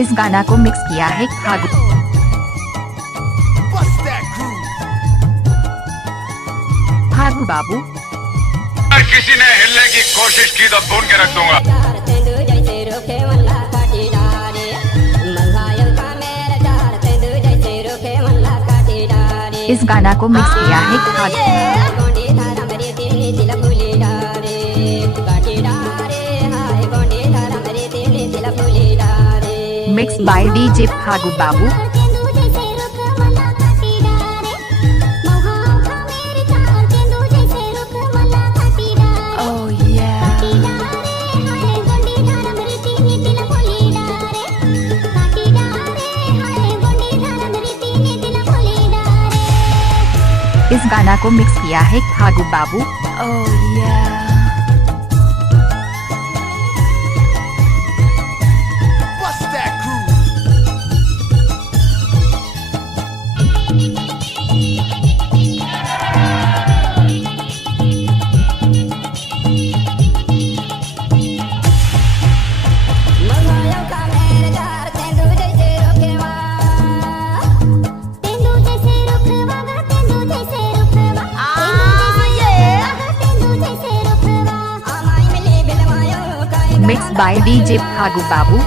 इस गाना को मिक्स किया है फागु बाबू। अगर किसी ने हिलने की कोशिश की तो भून के रख दूंगा। इस गाना को मिक्स किया है Phagu. Mix by DJ Phagu Babu. इस गाना को मिक्स किया है Phagu Babu. Mix by DJ Phagu Babu.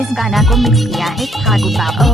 इस गाना को मिक्स किया है Phagu Babu.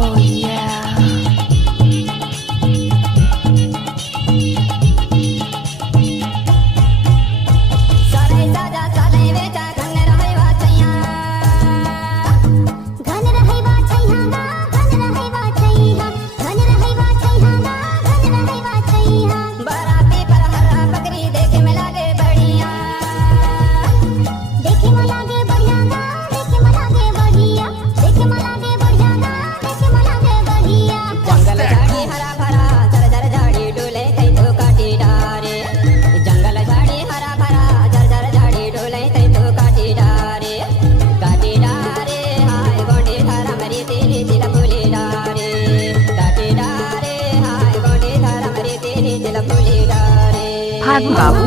Phagu Babu.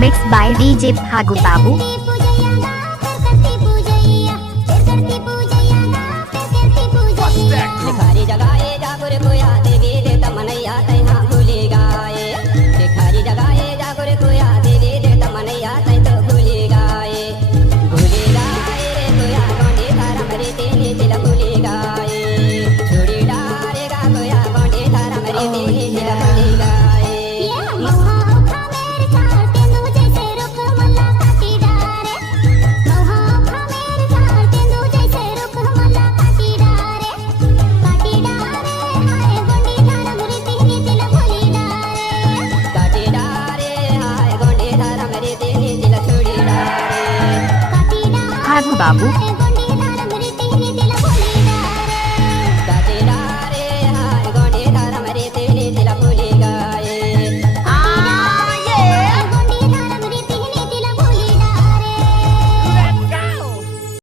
Mix by DJ Phagu Babu. Phagu Babu.